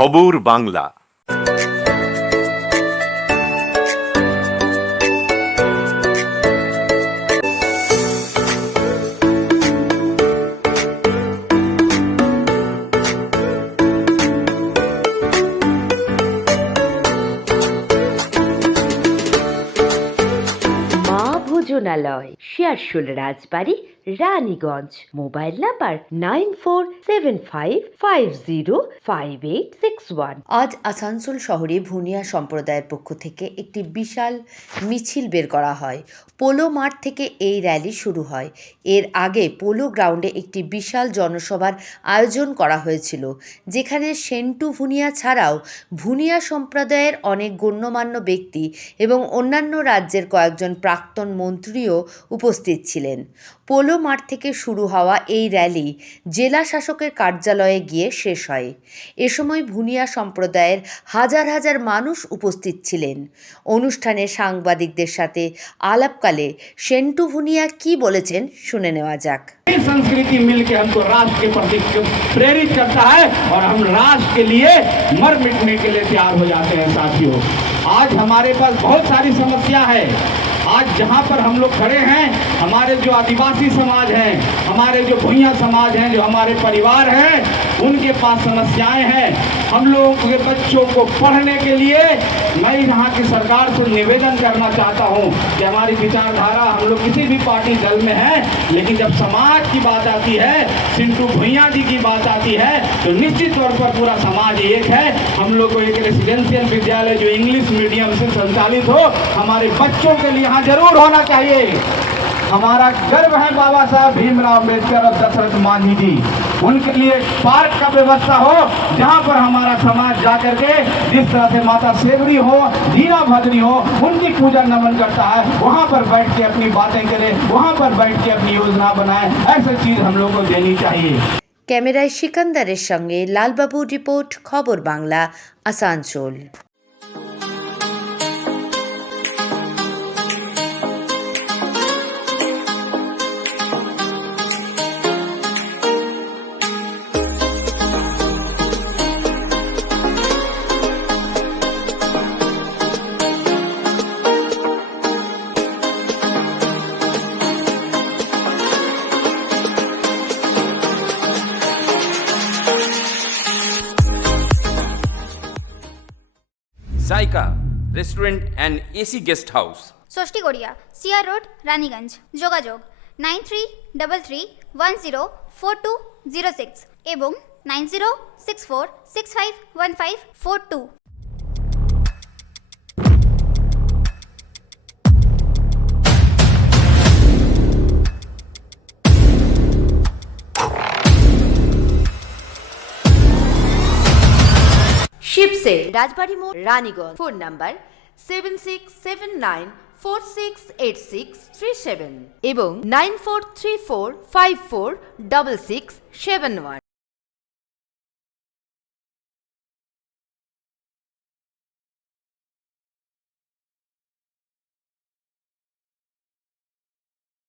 খবর বাংলা। ভোজনালয়, Searsole Rajbari, Raniganj. Mobile number 9475505861। আজ আসানসোল শহরে ভুনিয়া সম্প্রদায়ের পক্ষ থেকে একটি বিশাল মিছিল বের করা হয়। পোলো মাঠ থেকে এই র্যালি শুরু হয়। এর আগে পোলো গ্রাউন্ডে একটি বিশাল জনসভার আয়োজন করা হয়েছিল, যেখানে সেন্টু ভুনিয়া ছাড়াও ভুনিয়া সম্প্রদায়ের অনেক গণ্যমান্য ব্যক্তি এবং অন্যান্য রাজ্যের কয়েকজন প্রাক্তন মন্ত্রীও উপস্থিত ছিলেন। পোলো মাঠ থেকে শুরু হওয়া এই র্যালি জেলা শাসকের কার্যালয়ে গিয়ে শেষ হয়। এ সময় ভুনিয়া সম্প্রদায়ের হাজার হাজার মানুষ উপস্থিত ছিলেন। অনুষ্ঠানে সাংবাদিকদের সাথে আলাপকালে সেন্টু ভুনিয়া কি বলেছেন শুনে নেওয়া যাক। संस्कृति मिलकर हमको राष्ट्र के प्रति प्रेरित करता है और हम राष्ट्र के लिए मर मिटने के लिए तैयार हो जाते हैं। साथियों, आज हमारे पास बहुत सारी समस्या है। आज जहाँ पर हम लोग खड़े हैं, हमारे जो आदिवासी समाज हैं, हमारे जो भुइयां समाज हैं, जो हमारे परिवार हैं, उनके पास समस्याएं हैं। हम लोगों के बच्चों को पढ़ने के लिए मैं यहाँ की सरकार से निवेदन करना चाहता हूँ कि हमारी विचारधारा, हम लोग किसी भी पार्टी दल में हैं, लेकिन जब समाज की बात आती है, सिंटू भुइयां जी की बात आती है, तो निश्चित तौर पर पूरा समाज एक है। हम लोग को एक रेसिडेंशियल विद्यालय जो इंग्लिश मीडियम से संचालित हो, हमारे बच्चों के लिए यहाँ जरूर होना चाहिए। हमारा गर्व है बाबा साहब भीमराव अम्बेडकर और दशरथ मांझी जी। उनके लिए पार्क का व्यवस्था हो, जहाँ पर हमारा समाज जाकर के जिस तरह से माता सेवरी हो, दीना भद्री हो, उनकी पूजा नमन करता है, वहाँ पर बैठ के अपनी बातें करे, वहाँ पर बैठ के अपनी योजना बनाए। ऐसी चीज हम लोग को देनी चाहिए। ক্যামেরায় সিকান্দারের সঙ্গে Lalbabu report, Khabar Bangla, Asansol. Zaika restaurant and AC guest house, Shashthigoria, CR Road, Raniganj. যোগাযোগ 9333104206 এবং 9064651542। শিবসে রাজবাড়ি মোড়, রানীগঞ্জ। ফোন নাম্বার 7679468637 এবং 9434546671।